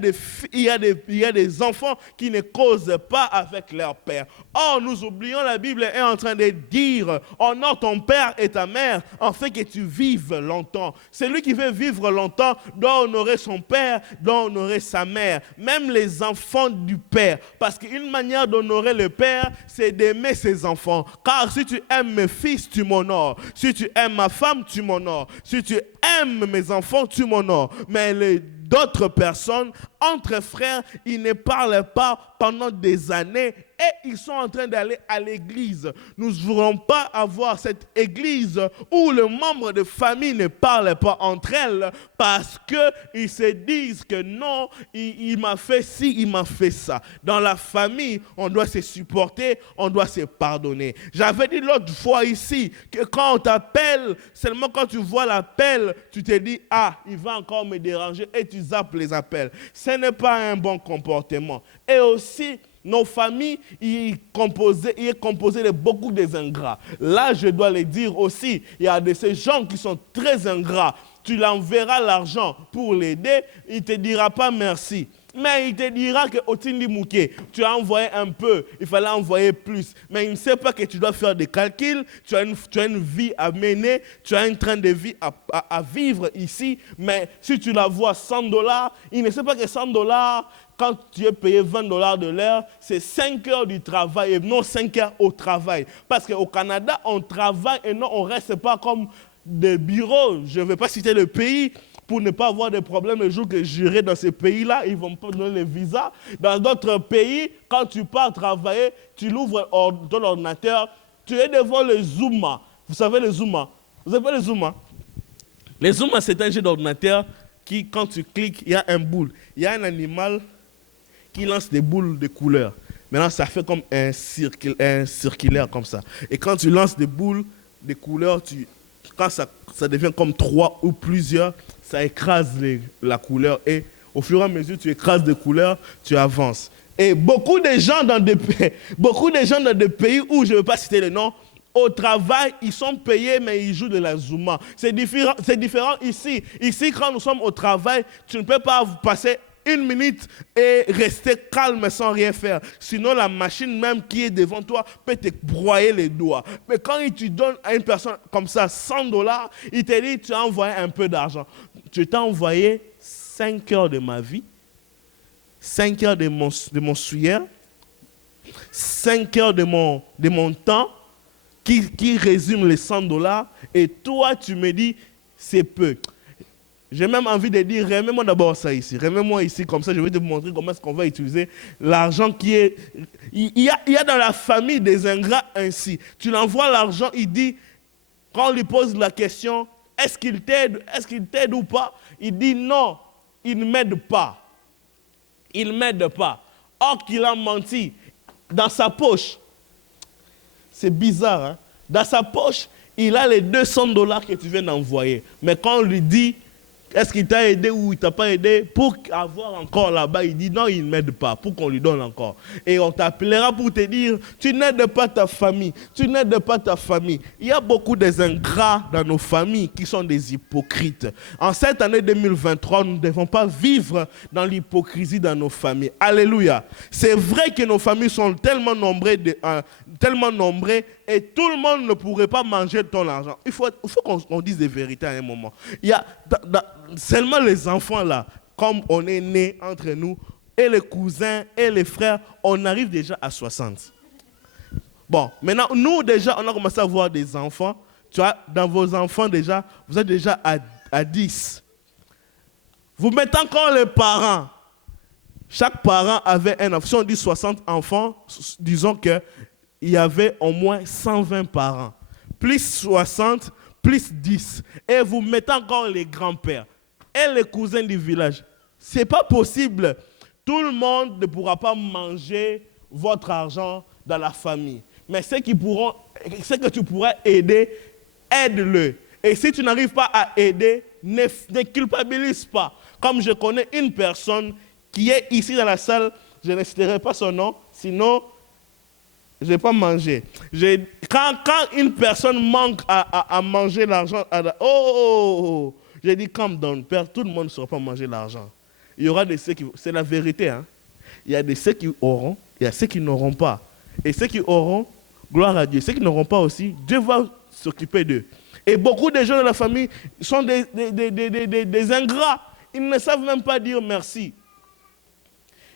des enfants qui ne causent pas avec leur père. Or, nous oublions, la Bible est en train de dire, honore ton père et ta mère, afin que tu vives longtemps. Celui qui veut vivre longtemps doit honorer son père, doit honorer sa mère, même les enfants du père. Parce qu'une manière d'honorer le père, c'est d'aimer ses enfants. Car si tu aimes mes fils, tu m'honores. Si tu aimes ma femme, tu m'honores. Si tu aimes mes enfants, tu m'honores. Mais d'autres personnes, entre frères, ils ne parlent pas pendant des années et ils sont en train d'aller à l'église. Nous ne voulons pas avoir cette église où les membres de famille ne parlent pas entre elles parce qu'ils se disent que non, il m'a fait ci, il m'a fait ça. Dans la famille, on doit se supporter, on doit se pardonner. J'avais dit l'autre fois ici que quand on t'appelle, seulement quand tu vois l'appel, tu te dis « Ah, il va encore me déranger » et tu zappes les appels. Ce n'est pas un bon comportement. Et aussi, nos familles, il est composé de beaucoup d'ingrats. Là, je dois le dire aussi, il y a de ces gens qui sont très ingrats. Tu l'enverras l'argent pour l'aider, il ne te dira pas merci. Mais il te dira que Otindi Mouké, tu as envoyé un peu, il fallait envoyer plus. Mais il ne sait pas que tu dois faire des calculs, tu as une vie à mener, tu as un train de vie à vivre ici. Mais si tu la vois $100, il ne sait pas que $100, quand tu es payé $20 de l'heure, c'est 5 heures du travail et non 5 heures au travail. Parce qu'au Canada, on travaille et non, on ne reste pas comme des bureaux. Je ne vais pas citer le pays pour ne pas avoir de problèmes le jour que j'irai dans ces pays-là. Ils ne vont pas donner les visas. Dans d'autres pays, quand tu pars travailler, tu l'ouvres ton ordinateur, tu es devant le Zuma. Vous savez le Zuma? Vous savez le Zuma? Le Zuma, c'est un jeu d'ordinateur qui, quand tu cliques, il y a un boule. Il y a un animal qui lance des boules de couleur. Maintenant, ça fait comme un circulaire comme ça. Et quand tu lances des boules de couleur, quand ça devient comme 3 ou plusieurs, ça écrase la couleur. Et au fur et à mesure que tu écrases des couleurs, tu avances. Et beaucoup de gens dans des pays où je ne veux pas citer le nom, au travail, ils sont payés, mais ils jouent de la Zuma. C'est différent ici. Ici, quand nous sommes au travail, tu ne peux pas passer 1 minute et rester calme sans rien faire. Sinon, la machine même qui est devant toi peut te broyer les doigts. Mais quand il te donne à une personne comme ça $100, il te dit, tu as envoyé un peu d'argent. Tu t'as envoyé 5 heures de ma vie 5 heures de mon sueur, 5 heures de mon temps qui résume les $100 et toi, tu me dis, c'est peu. J'ai même envie de dire, remets-moi d'abord ça ici. Remets-moi ici, comme ça, je vais te montrer comment est-ce qu'on va utiliser l'argent qui est... Il y a dans la famille des ingrats ainsi. Tu l'envoies l'argent, il dit, quand on lui pose la question, est-ce qu'il t'aide ou pas? Il dit non, il ne m'aide pas. Il ne m'aide pas. Or qu'il a menti dans sa poche. C'est bizarre, hein? Dans sa poche, il a les $200 que tu viens d'envoyer. Mais quand on lui dit, est-ce qu'il t'a aidé ou il ne t'a pas aidé, pour avoir encore là-bas, il dit non, il ne m'aide pas, pour qu'on lui donne encore. Et on t'appellera pour te dire, tu n'aides pas ta famille, tu n'aides pas ta famille. Il y a beaucoup des ingrats dans nos familles qui sont des hypocrites. En cette année 2023, nous ne devons pas vivre dans l'hypocrisie dans nos familles. Alléluia. C'est vrai que nos familles sont tellement nombreuses et tout le monde ne pourrait pas manger de ton argent. Il faut qu'on dise des vérités à un moment. Il y a seulement les enfants là, comme on est né entre nous, et les cousins et les frères, on arrive déjà à 60. Bon, maintenant, nous déjà, on a commencé à avoir des enfants. Tu vois, dans vos enfants déjà, vous êtes déjà à 10. Vous mettez encore les parents. Chaque parent avait un enfant. Si on dit 60 enfants, disons qu'il y avait au moins 120 parents. Plus 60, plus 10. Et vous mettez encore les grands-pères et les cousins du village. Ce n'est pas possible. Tout le monde ne pourra pas manger votre argent dans la famille. Mais ceux que tu pourras aider, aide-le. Et si tu n'arrives pas à aider, ne culpabilise pas. Comme je connais une personne qui est ici dans la salle, je ne citerai pas son nom, sinon je n'ai pas mangé. Quand une personne manque à manger l'argent, j'ai dit, calme down, Père, tout le monde ne saura pas manger l'argent. Il y aura des ceux qui... C'est la vérité, hein. Il y a des ceux qui auront, il y a ceux qui n'auront pas. Et ceux qui auront, gloire à Dieu. Ceux qui n'auront pas aussi, Dieu va s'occuper d'eux. Et beaucoup de gens de la famille sont des ingrats. Ils ne savent même pas dire merci.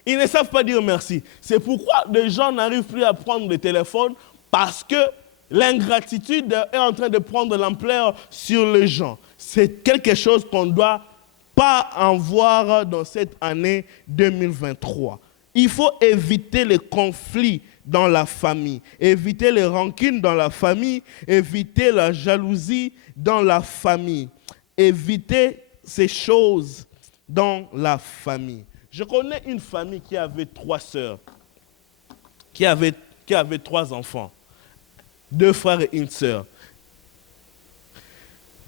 Ils ne savent pas dire merci. C'est pourquoi des gens n'arrivent plus à prendre le téléphone, parce que l'ingratitude est en train de prendre l'ampleur sur les gens. C'est quelque chose qu'on ne doit pas en voir dans cette année 2023. Il faut éviter les conflits dans la famille, éviter les rancunes dans la famille, éviter la jalousie dans la famille, éviter ces choses dans la famille. Je connais une famille qui avait 3 sœurs, qui avait 3 enfants, 2 frères et une sœur.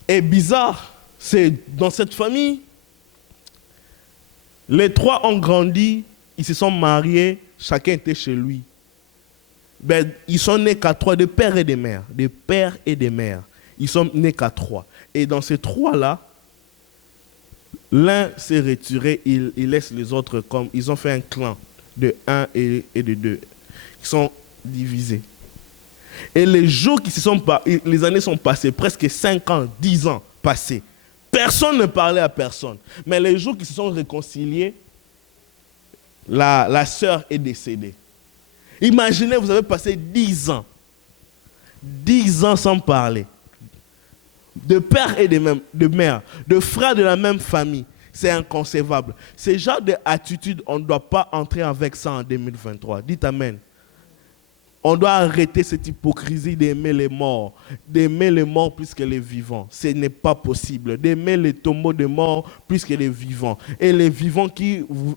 Et bizarre, c'est dans cette famille, les 3 ont grandi, ils se sont mariés, chacun était chez lui. Ben, ils sont nés qu'à 3, de père et de mère, de père et de mère. Ils sont nés qu'à 3. Et dans ces 3-là, l'un s'est retiré, il laisse les autres comme... Ils ont fait un clan de 1 et de 2. Ils sont divisés. Et les jours qui se sont... Les années sont passées, presque 5 ans, 10 ans passés. Personne ne parlait à personne. Mais les jours qui se sont réconciliés, la sœur est décédée. Imaginez, vous avez passé 10 ans. 10 ans sans parler. De père et de mère, de frères de la même famille. C'est inconcevable. Ce genre d'attitude, on ne doit pas entrer avec ça en 2023. Dites Amen. On doit arrêter cette hypocrisie d'aimer les morts plus que les vivants. Ce n'est pas possible. D'aimer les tombeaux de morts plus que les vivants. Et les vivants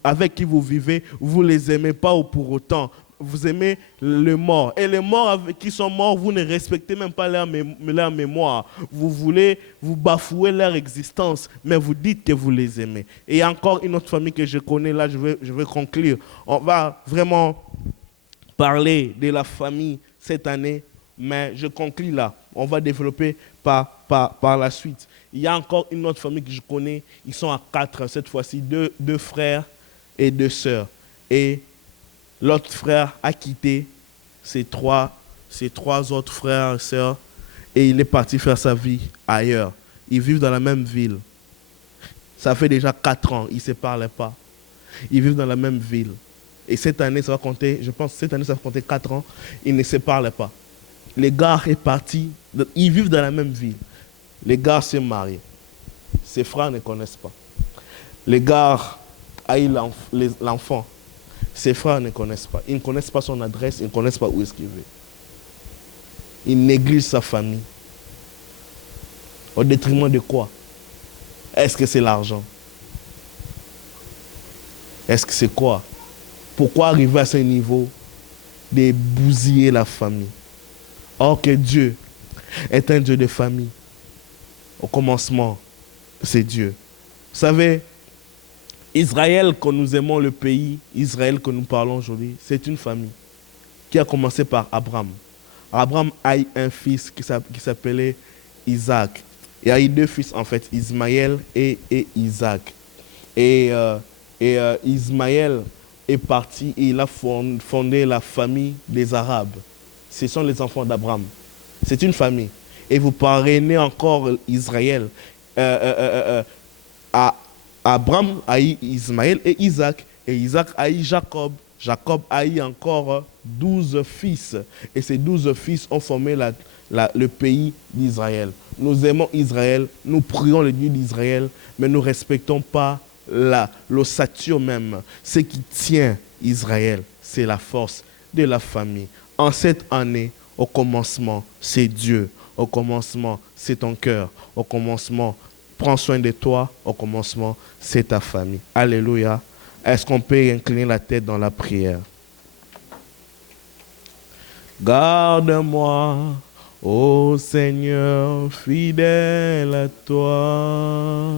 avec qui vous vivez, vous ne les aimez pas ou pour autant. Vous aimez les morts. Et les morts qui sont morts, vous ne respectez même pas leur mémoire. Vous voulez vous bafouer leur existence, mais vous dites que vous les aimez. Et il y a encore une autre famille que je connais, là je vais conclure. On va vraiment parler de la famille cette année, mais je conclue là. On va développer par la suite. Il y a encore une autre famille que je connais, ils sont à 4 cette fois-ci, 2 frères et 2 sœurs. Et l'autre frère a quitté ses trois autres frères et sœurs et il est parti faire sa vie ailleurs. Ils vivent dans la même ville. Ça fait déjà 4 ans, ils ne se parlaient pas. Ils vivent dans la même ville. Et cette année, ça va compter, je pense, cette année, ça va compter 4 ans. Ils ne se parlent pas. Les gars sont partis, ils vivent dans la même ville. Les gars se marient. Ses frères ne connaissent pas. Les gars haïssent l'enfant. Ses frères ne connaissent pas. Ils ne connaissent pas son adresse, ils ne connaissent pas où est-ce qu'il vit. Ils négligent sa famille. Au détriment de quoi? Est-ce que c'est l'argent? Est-ce que c'est quoi? Pourquoi arriver à ce niveau de bousiller la famille? Or que Dieu est un Dieu de famille. Au commencement, c'est Dieu. Vous savez, Israël, que nous aimons le pays, Israël que nous parlons aujourd'hui, c'est une famille qui a commencé par Abraham. Abraham a eu un fils qui s'appelait Isaac. Il a eu 2 fils en fait, Ismaël et Isaac. Et Ismaël est parti et il a fondé la famille des Arabes. Ce sont les enfants d'Abraham. C'est une famille. Et vous parrainez encore Israël. Abraham a eu Ismaël et Isaac. Et Isaac a eu Jacob. Jacob a eu encore 12 fils. Et ces 12 fils ont formé le pays d'Israël. Nous aimons Israël, nous prions le Dieu d'Israël, mais nous ne respectons pas l'ossature même. Ce qui tient Israël, c'est la force de la famille. En cette année, au commencement, c'est Dieu. Au commencement, c'est ton cœur. Au commencement, prends soin de toi. Au commencement, c'est ta famille. Alléluia. Est-ce qu'on peut incliner la tête dans la prière? Garde-moi, ô Seigneur, fidèle à toi.